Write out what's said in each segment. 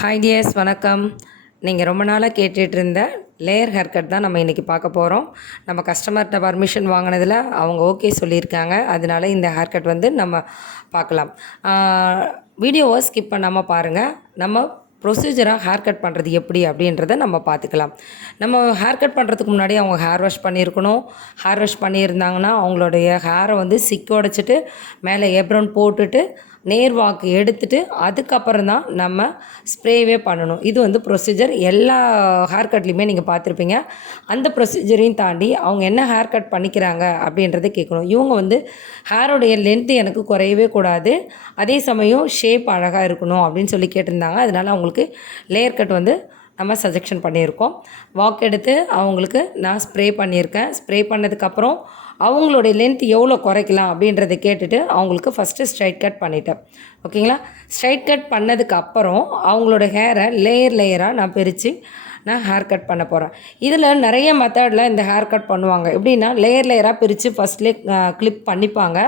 Hi tears, வணக்கம். நீங்கள் ரொம்ப நாளாக கேட்டுட்டு இருந்த லேயர் ஹேர் கட் தான் நம்ம இன்றைக்கி பார்க்க போகிறோம். நம்ம கஸ்டமர்கிட்ட பர்மிஷன் வாங்கினதில் அவங்க ஓகே சொல்லியிருக்காங்க. அதனால இந்த ஹேர் கட் வந்து நம்ம பார்க்கலாம். வீடியோவை ஸ்கிப் பண்ணாமல் பாருங்கள். நம்ம ப்ரொசீஜராக ஹேர் கட் பண்ணுறது எப்படி அப்படின்றத நம்ம பார்த்துக்கலாம். நம்ம ஹேர் கட் பண்ணுறதுக்கு முன்னாடி அவங்க ஹேர் வாஷ் பண்ணியிருக்கணும். ஹேர் வாஷ் பண்ணியிருந்தாங்கன்னா அவங்களுடைய ஹேரை வந்து உடைச்சிட்டு மேலே ஏப்ரன் போட்டுட்டு நேர் வாக்கு எடுத்துகிட்டு அதுக்கப்புறம் தான் நம்ம ஸ்ப்ரேவே பண்ணணும். இது வந்து ப்ரொசீஜர் எல்லா ஹேர் கட்லேயுமே நீங்கள் பார்த்துருப்பீங்க. அந்த ப்ரொசீஜரையும் தாண்டி அவங்க என்ன ஹேர் கட் பண்ணிக்கிறாங்க அப்படின்றத கேட்கணும். இவங்க வந்து ஹேரோடைய லென்த்து எனக்கு குறையவே கூடாது, அதே சமயம் ஷேப் அழகாக இருக்கணும் அப்படின்னு சொல்லி கேட்டிருந்தாங்க. அதனால் அவங்களுக்கு லேயர் கட் வந்து நம்ம சஜெக்ஷன் பண்ணியிருக்கோம். வாக் எடுத்து அவங்களுக்கு நான் ஸ்ப்ரே பண்ணியிருக்கேன். ஸ்ப்ரே பண்ணதுக்கப்புறம் அவங்களுடைய லென்த் எவ்வளோ குறைக்கலாம் அப்படின்றத கேட்டுட்டு அவங்களுக்கு ஃபஸ்ட்டு ஸ்ட்ரைட் கட் பண்ணிட்டேன். ஓகேங்களா? ஸ்ட்ரைட் கட் பண்ணதுக்கப்புறம் அவங்களோட ஹேரை லேயராக நான் பிரித்து நான் ஹேர் கட் பண்ண போகிறேன். இதில் நிறைய மெத்தடில் இந்த ஹேர் கட் பண்ணுவாங்க. எப்படின்னா லேயராக பிரித்து ஃபஸ்ட்லேயே கிளிப் பண்ணிப்பாங்க.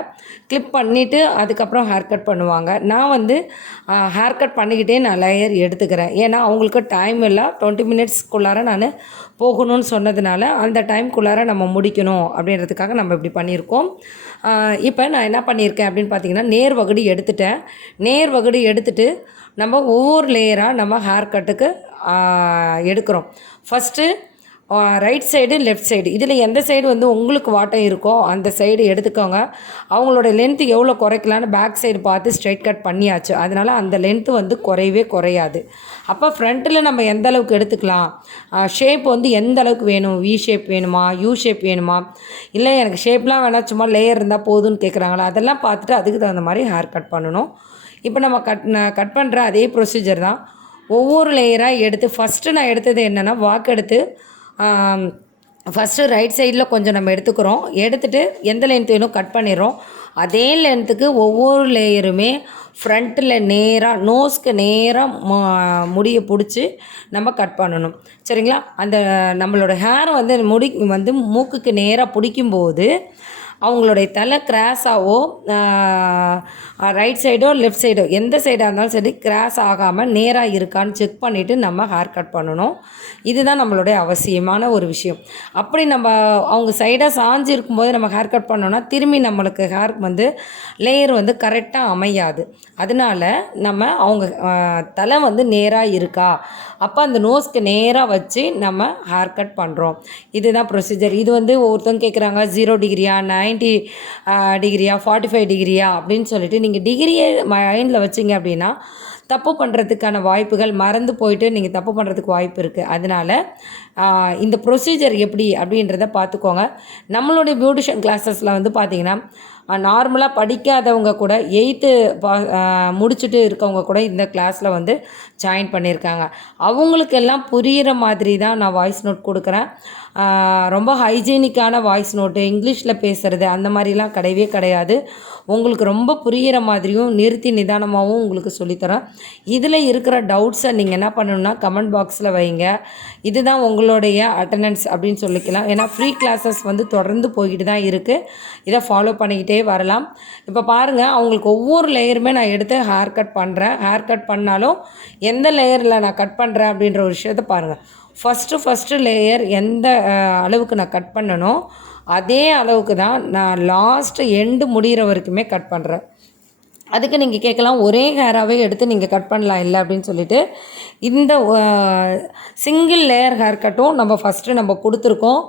கிளிப் பண்ணிவிட்டு அதுக்கப்புறம் ஹேர் கட் பண்ணுவாங்க. நான் வந்து ஹேர் கட் பண்ணிக்கிட்டே நான் லேயர் எடுத்துக்கிறேன். ஏன்னா அவங்களுக்கு டைம் இல்லை, 20 மினிட்ஸ்க்குள்ளார நான் போகணும்னு சொன்னதுனால அந்த டைம்குள்ளார நம்ம முடிக்கணும் அப்படின்றதுக்காக நம்ம இப்படி பண்ணியிருக்கோம். இப்போ நான் என்ன பண்ணியிருக்கேன் அப்படின்னு பார்த்தீங்கன்னா, நேர் வகுடு எடுத்துட்டேன். நேர் வகுடு எடுத்துகிட்டு நம்ம ஒவ்வொரு லேயராக நம்ம ஹேர் கட்டுக்கு எடுக்கிறோம். First right side, left side, இதில் எந்த சைடு வந்து உங்களுக்கு வாட்டம் இருக்கோ அந்த சைடு எடுத்துக்கோங்க. அவங்களோட லென்த்து எவ்வளோ குறைக்கலான்னு பேக் சைடு பார்த்து ஸ்ட்ரைட் கட் பண்ணியாச்சு. அதனால் அந்த லென்த்து வந்து குறையவே குறையாது. அப்போ ஃப்ரண்ட்டில் நம்ம எந்த அளவுக்கு எடுத்துக்கலாம், ஷேப் வந்து எந்த அளவுக்கு வேணும், வி ஷேப் வேணுமா, யூ ஷேப் வேணுமா, இல்லை எனக்கு ஷேப்லாம் வேணாம் சும்மா லேயர் இருந்தால் போதும்னு கேட்குறாங்களா, அதெல்லாம் பார்த்துட்டு அதுக்கு தகுந்த மாதிரி ஹேர் கட் பண்ணணும். இப்போ நம்ம கட் பண்ணுற அதே ப்ரொசீஜர் தான். ஒவ்வொரு லேயராக எடுத்து ஃபஸ்ட்டு நான் எடுத்தது என்னென்னா வாக்கு எடுத்து ஃபஸ்ட்டு ரைட் சைடில் கொஞ்சம் நம்ம எடுத்துக்கிறோம். எடுத்துகிட்டு எந்த லென்த் வேணும் கட் பண்ணிடுறோம். அதே லென்த்துக்கு ஒவ்வொரு லேயருமே ஃப்ரண்ட்டில் நேராக நோஸ்க்கு நேராக முடியை பிடிச்சி நம்ம கட் பண்ணணும். சரிங்களா? அந்த நம்மளோட ஹேரை வந்து முடி வந்து மூக்குக்கு நேராக பிடிக்கும்போது அவங்களுடைய தலை கிராஸாவோ ரைட் சைடோ லெஃப்ட் சைடோ எந்த சைடாக இருந்தாலும் சரி கிராஸ் ஆகாமல் நேராக இருக்கான்னு செக் பண்ணிவிட்டு நம்ம ஹேர் கட் பண்ணணும். இதுதான் நம்மளுடைய அவசியமான ஒரு விஷயம். அப்படி நம்ம அவங்க சைடாக சாஞ்சு இருக்கும்போது நம்ம ஹேர் கட் பண்ணோன்னா திரும்பி நம்மளுக்கு ஹேர் வந்து லேயர் வந்து கரெக்டாக அமையாது. அதனால் நம்ம அவங்க தலை வந்து நேராக இருக்கா, அப்போ அந்த நோஸ்க்கு நேராக வச்சு நம்ம ஹேர் கட் பண்ணுறோம். இதுதான் ப்ரொசீஜர். இது வந்து ஒவ்வொருத்தவங்க கேட்குறாங்க 0 டிகிரியா, 90 டிகிரியா, 45 டிகிரியா அப்படின்னு சொல்லிட்டு நீங்கள் டிகிரியை மைண்டில் வச்சிங்க அப்படின்னா தப்பு பண்ணுறதுக்கான வாய்ப்புகள், மறந்து போயிட்டு நீங்கள் தப்பு பண்ணுறதுக்கு வாய்ப்பு இருக்குது. அதனால் இந்த ப்ரொசீஜர் எப்படி அப்படின்றத பார்த்துக்கோங்க. நம்மளுடைய பியூட்டிஷியன் கிளாஸஸில் வந்து பார்த்திங்கன்னா நார்மலாக படிக்காதவங்க கூட 8th முடிச்சுட்டு இருக்கவங்க கூட இந்த கிளாஸில் வந்து ஜாயின் பண்ணியிருக்காங்க. அவங்களுக்கெல்லாம் புரிகிற மாதிரி தான் நான் வாய்ஸ் நோட் கொடுக்குறேன். ரொம்ப ஹைஜீனிக்கான வாய்ஸ் நோட்டு, இங்கிலீஷில் பேசுகிறது அந்த மாதிரிலாம் கிடையவே கிடையாது. உங்களுக்கு ரொம்ப புரிகிற மாதிரியும் நிறுத்தி நிதானமாகவும் உங்களுக்கு சொல்லித்தரேன். இதில் இருக்கிற டவுட்ஸை நீங்கள் என்ன பண்ணணுன்னா கமெண்ட் பாக்ஸில் வைங்க. இதுதான் உங்களுடைய அட்டண்டன்ஸ் அப்படின்னு சொல்லிக்கலாம். ஏன்னா ஃப்ரீ கிளாஸஸ் வந்து தொடர்ந்து போய்கிட்டு தான் இருக்குது. இதை ஃபாலோ பண்ணிக்கிட்டே வரலாம். இப்போ பாருங்கள், அவங்களுக்கு ஒவ்வொரு லேயருமே நான் எடுத்து ஹேர் கட் பண்ணுறேன். ஹேர் கட் பண்ணாலும் எந்த லேயரில் நான் கட் பண்ணுறேன் அப்படின்ற ஒரு விஷயத்தை பாருங்கள். ஃபஸ்ட்டு லேயர் எந்த அளவுக்கு நான் கட் பண்ணனோ அதே அளவுக்கு தான் நான் லாஸ்ட்டு எண்டு முடிகிற வரைக்குமே கட் பண்ணுறேன். அதுக்கு நீங்கள் கேட்கலாம், ஒரே ஹேராகவே எடுத்து நீங்கள் கட் பண்ணலாம் இல்லை அப்படின்னு சொல்லிட்டு. இந்த சிங்கிள் லேயர் ஹேர் கட்டும் நம்ம ஃபஸ்ட்டு நம்ம கொடுத்துருக்கோம்.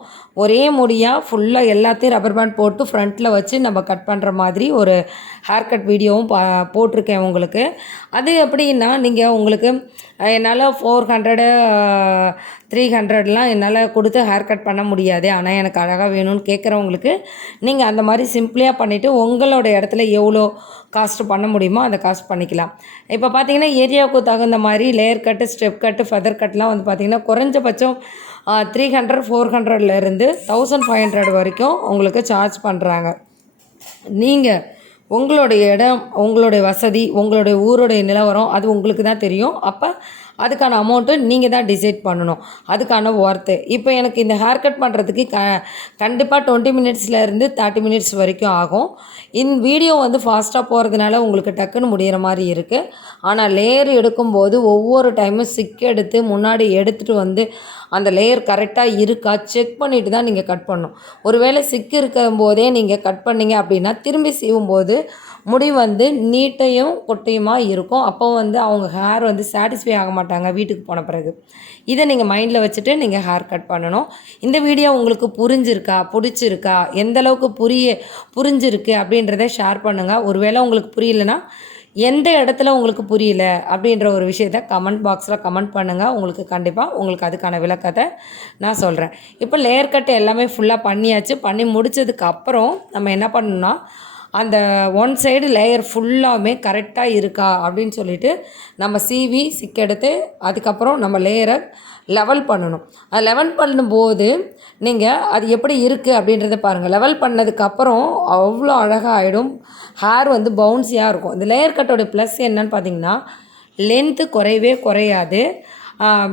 ஒரே முடியாக ஃபுல்லாக எல்லாத்தையும் ரப்பர் பேண்ட் போட்டு ஃப்ரண்ட்டில் வச்சு நம்ம கட் பண்ணுற மாதிரி ஒரு ஹேர் கட் வீடியோவும் போட்டிருக்கேன் உங்களுக்கு. அது எப்படின்னா நீங்கள் உங்களுக்கு என்னால் 400 300லாம் என்னால் கொடுத்து ஹேர் கட் பண்ண முடியாது, ஆனால் எனக்கு அழகாக வேணும்னு கேட்குறவங்களுக்கு நீங்கள் அந்த மாதிரி சிம்பிளாக பண்ணிவிட்டு உங்களோட இடத்துல எவ்வளோ காஸ்ட் பண்ண முடியுமோ அந்த காஸ்ட் பண்ணிக்கலாம். இப்போ பார்த்தீங்கன்னா ஏரியாவுக்கு தகுந்த மாதிரி லேயர் கட்டு, ஸ்டெப் கட்டு, ஃபெதர் கட்லாம் வந்து பார்த்திங்கன்னா குறைஞ்சபட்சம் 300 400லேருந்து 1500 வரைக்கும் உங்களுக்கு சார்ஜ் பண்ணுறாங்க. நீங்கள் உங்களுடைய இடம், உங்களுடைய வசதி, உங்களுடைய ஊருடைய நிலவரம் அது உங்களுக்கு தான் தெரியும். அப்போ அதுக்கான அமௌண்ட்டு நீங்கள் தான் டிசைட் பண்ணணும், அதுக்கான ஒர்த்து. இப்போ எனக்கு இந்த ஹேர் கட் பண்ணுறதுக்கு கண்டிப்பாக 20 மினிட்ஸ்லேருந்து 30 மினிட்ஸ் வரைக்கும் ஆகும். வீடியோ வந்து ஃபாஸ்ட்டாக போகிறதுனால உங்களுக்கு டக்குன்னு முடிகிற மாதிரி இருக்குது. ஆனால் லேயர் எடுக்கும்போது ஒவ்வொரு டைமும் சிக் எடுத்து முன்னாடி எடுத்துகிட்டு வந்து அந்த லேயர் கரெக்டாக இருக்கா செக் பண்ணிவிட்டு தான் நீங்கள் கட் பண்ணணும். ஒருவேளை சிக்கு இருக்கும் போதே நீங்கள் கட் பண்ணிங்க அப்படின்னா திரும்பி சீவும்போது முடி வந்து நீட்டையும் கொட்டையுமா இருக்கும். அப்போ வந்து அவங்க ஹேர் வந்து சாட்டிஸ்ஃபை ஆக மாட்டாங்க வீட்டுக்கு போன பிறகு. இதை நீங்கள் மைண்டில் வச்சுட்டு நீங்கள் ஹேர் கட் பண்ணணும். இந்த வீடியோ உங்களுக்கு புரிஞ்சிருக்கா, பிடிச்சிருக்கா, எந்தளவுக்கு புரிஞ்சிருக்கு அப்படின்றத ஷேர் பண்ணுங்கள். ஒருவேளை உங்களுக்கு புரியலைன்னா எந்த இடத்துல உங்களுக்கு புரியல அப்படின்ற ஒரு விஷயத்த கமெண்ட் பாக்ஸில் கமெண்ட் பண்ணுங்கள். உங்களுக்கு கண்டிப்பாக உங்களுக்கு அதுக்கான விளக்கத்தை நான் சொல்கிறேன். இப்போ லேயர் கட் எல்லாமே ஃபுல்லாக பண்ணியாச்சு. பண்ணி முடித்ததுக்கு அப்புறம் நம்ம என்ன பண்ணணும்னா அந்த ஒன் சைடு லேயர் ஃபுல்லாமே கரெக்டாக இருக்கா அப்படின்னு சொல்லிவிட்டு நம்ம சீவி சிக்கெடுத்து அதுக்கப்புறம் நம்ம லேயரை லெவல் பண்ணணும். அது லெவல் பண்ணும்போது நீங்கள் அது எப்படி இருக்குது அப்படின்றத பாருங்கள். லெவல் பண்ணதுக்கப்புறம் அவ்வளோ அழகாக ஆகிடும். ஹேர் வந்து பவுன்ஸியாக இருக்கும். இந்த லேயர் கட்டோட ப்ளஸ் என்னன்னு பார்த்தீங்கன்னா லென்த்து குறையவே குறையாது.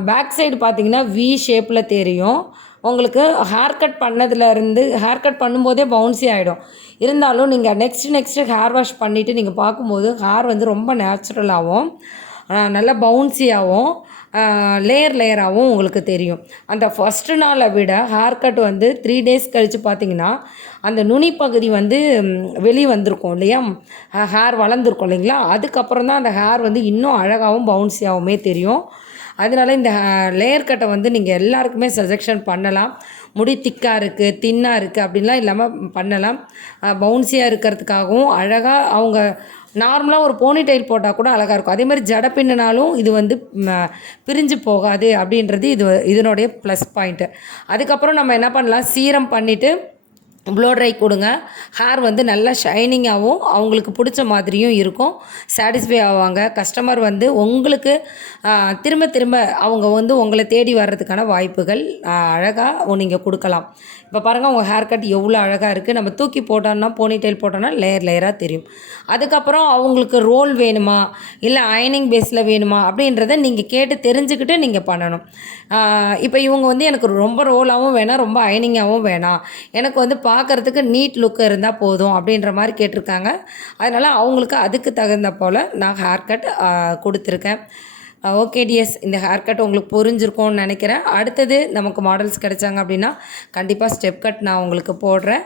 பேக் சைடு பார்த்திங்கன்னா வி ஷேப்பில் தெரியும். உங்களுக்கு ஹேர் கட் பண்ணதுலேருந்து ஹேர் கட் பண்ணும்போதே பவுன்ஸி ஆகிடும். இருந்தாலும் நீங்கள் நெக்ஸ்ட்டு ஹேர் வாஷ் பண்ணிவிட்டு நீங்கள் பார்க்கும்போது ஹேர் வந்து ரொம்ப நேச்சுரலாகவும் நல்லா பவுன்ஸியாகவும் லேயராகவும் உங்களுக்கு தெரியும். அந்த ஃபஸ்ட்டு நாளை விட ஹேர் கட் வந்து 3 டேஸ் கழித்து பார்த்திங்கன்னா அந்த நுனி பகுதி வந்து வெளியே வந்திருக்கும் இல்லையா, ஹேர் வளர்ந்துருக்கும் இல்லைங்களா, அதுக்கப்புறம் தான் அந்த ஹேர் வந்து இன்னும் அழகாகவும் பவுன்ஸியாகவுமே தெரியும். அதனால இந்த லேயர் கட்டை வந்து நீங்கள் எல்லாருக்குமே சஜெக்ஷன் பண்ணலாம். முடி திக்காக இருக்குது, தின்னாக இருக்குது அப்படின்லாம் இல்லாமல் பண்ணலாம். பவுன்ஸியாக இருக்கிறதுக்காகவும் அழகாக அவங்க நார்மலாக ஒரு போனி டைல் போட்டால் கூட அழகாக இருக்கும். அதே மாதிரி ஜடை பின்னினாலும் இது வந்து பிரிஞ்சு போகாது அப்படின்றது இதனுடைய ப்ளஸ் பாயிண்ட்டு. அதுக்கப்புறம் நம்ம என்ன பண்ணலாம், சீரம் பண்ணிவிட்டு ப்ளோ ட்ரை கொடுங்க. ஹேர் வந்து நல்லா ஷைனிங்காகவும் அவங்களுக்கு பிடிச்ச மாதிரியும் இருக்கும். சாட்டிஸ்ஃபை ஆவாங்க. கஸ்டமர் வந்து உங்களுக்கு திரும்ப திரும்ப அவங்க வந்து உங்களை தேடி வர்றதுக்கான வாய்ப்புகள் அழகாக நீங்கள் கொடுக்கலாம். இப்போ பாருங்கள் உங்கள் ஹேர் கட் எவ்வளோ அழகாக இருக்குது. நம்ம தூக்கி போட்டோம்னா போனி டெயில் போட்டோம்னா லேயராக தெரியும். அதுக்கப்புறம் அவங்களுக்கு ரோல் வேணுமா இல்லை அயனிங் பேஸில் வேணுமா அப்படின்றத நீங்கள் கேட்டு தெரிஞ்சுக்கிட்டு நீங்கள் பண்ணணும். இப்போ இவங்க வந்து எனக்கு ரொம்ப ரோலாகவும் வேணாம், ரொம்ப அயனிங்காகவும் வேணாம், எனக்கு வந்து பார்க்குறதுக்கு நீட் லுக்கு இருந்தால் போதும் அப்படின்ற மாதிரி கேட்டிருக்காங்க. அதனால் அவங்களுக்கு அதுக்கு தகுந்த போல் நான் ஹேர் கட் கொடுத்துருக்கேன். ஓகே டிஎஸ், இந்த ஹேர் கட் உங்களுக்கு புரிஞ்சிருக்கும்னு நினைக்கிறேன். அடுத்தது நமக்கு மாடல்ஸ் கிடைச்சாங்க அப்படின்னா கண்டிப்பாக ஸ்டெப் கட் நான் உங்களுக்கு போடுறேன்.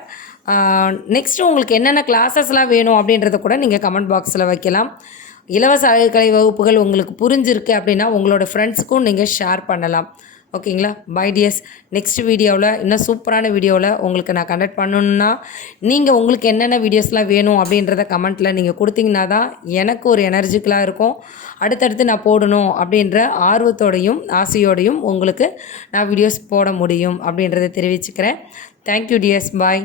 நெக்ஸ்ட்டு உங்களுக்கு என்னென்ன கிளாஸஸ்லாம் வேணும் அப்படின்றத கூட நீங்கள் கமெண்ட் பாக்ஸில் வைக்கலாம். இலவச அழகுக்கலை வகுப்புகள் உங்களுக்கு புரிஞ்சிருக்கு அப்படின்னா உங்களோட ஃப்ரெண்ட்ஸுக்கும் நீங்கள் ஷேர் பண்ணலாம். ஓகேங்களா? By tears. நெக்ஸ்ட் வீடியோவில் இன்னும் சூப்பரான வீடியோவில் உங்களுக்கு நான் கண்டக்ட் பண்ணணுன்னா நீங்கள் உங்களுக்கு என்னென்ன வீடியோஸ்லாம் வேணும் அப்படின்றத கமெண்ட்டில் நீங்கள் கொடுத்தீங்கன்னா தான் எனக்கு ஒரு எனர்ஜிக்கலாக இருக்கும். அடுத்தடுத்து நான் போடணும் அப்படின்ற ஆர்வத்தோடையும் ஆசையோடையும் உங்களுக்கு நான் வீடியோஸ் போட முடியும் அப்படின்றத தெரிவிச்சுக்கிறேன். Thank you dears. பாய்.